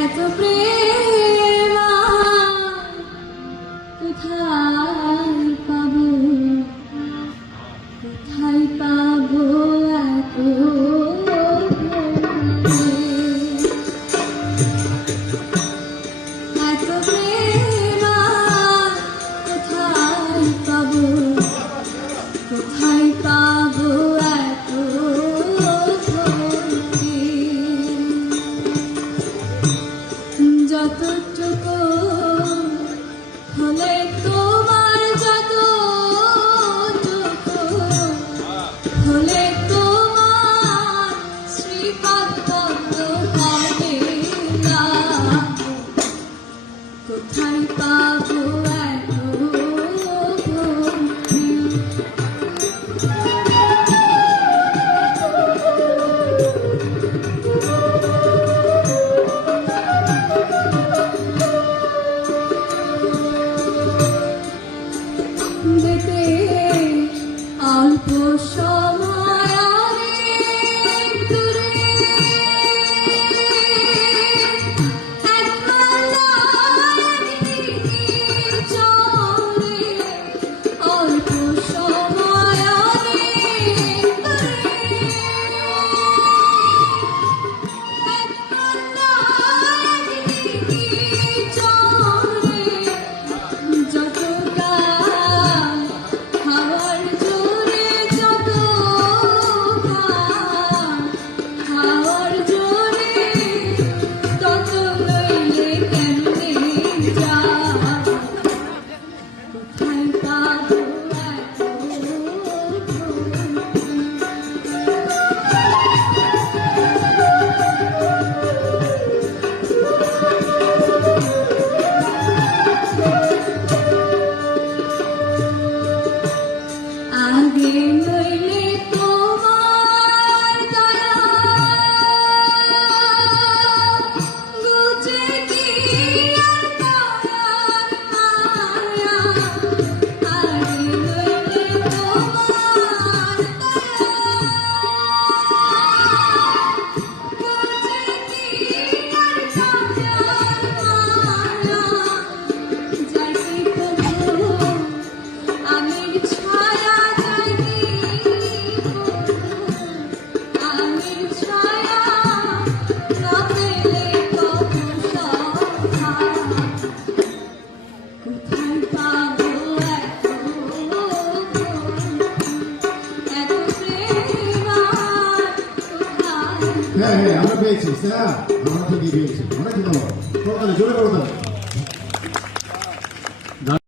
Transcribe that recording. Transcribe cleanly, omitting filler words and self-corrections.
এত প্রেম কোথায় পাবো, কোথায় পাবো এত এত প্রেম কোথায় পাবো, কোথায় পাবো এত যতটুকু হলে তোমার, যতটুকু হলে তোমার শ্রীপাদ হবে না, কোথায় পাবো এত যেতে অল্প সময় দূরে চলে, অল্প সময় হ্যাঁ হ্যাঁ আমরা পেয়েছি স্যার, আমরা তো দিয়ে দিয়েছি। অনেক ধন্যবাদ, জোরে করবেন।